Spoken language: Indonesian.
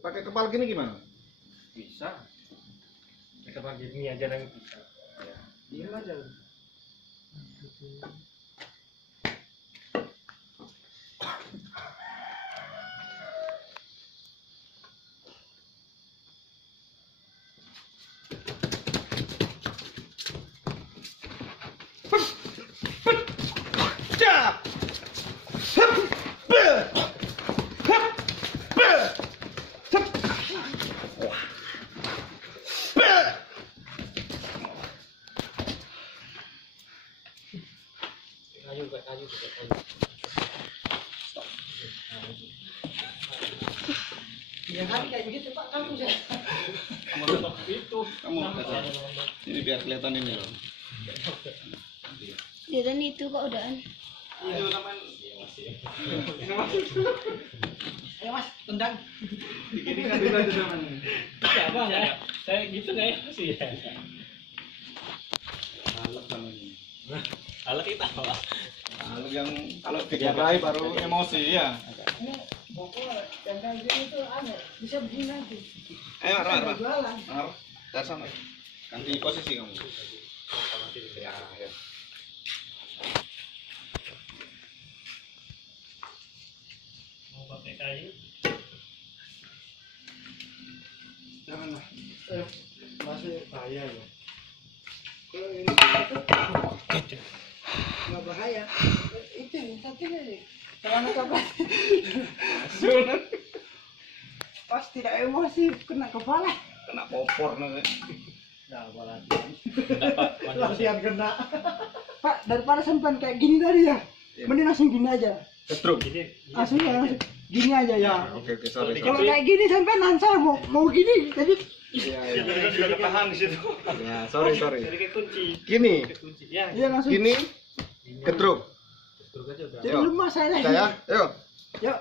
Pakai kepala gini gimana? Bisa. Kita pakai ini aja yang bisa. Ya. Diem aja. Kayu. Ya kan kayak begitu Pak, kamu ya. Kamu itu. Kamu ini biar kelihatan ini loh. Ya dan itu kok udahan. Ayo teman. Ayo Mas, tendang. Begini kan dulu aja teman. Siapa ya? Saya gitu kayak sih ya. Alek namanya. Alek kita apa? Alek yang kalau digapai baru emosi ya. Ini pokoknya tendang gini tuh aneh, bisa begini nanti. Ayo Mar. Jualan. Mar, dari sana. Ganti posisi kamu. Ya, ya. Mau pakai kayu? Janganlah. Masih bahaya ya. Kalau ini itu nggak bahaya. Itu tapi celana coklat. Pas tidak emosi kena kepala. Kena popor nanti. Nah, Dapat latihan kena. Pak, daripada sampai kayak gini tadi ya, mending langsung gini aja. Kestruk. Langsung gini aja ya. Oke, sorry. Kalau kayak gini sampai nansar mau gini, jadi Iya. Kita juga ketahan di situ. Ya, sorry. Jadi kayak kunci. Gini, Kunci. Ya. dia langsung. gini, ketruk. Terus aja udah. Jadi Yuk. lemas saya. Saya, yuk. Yuk.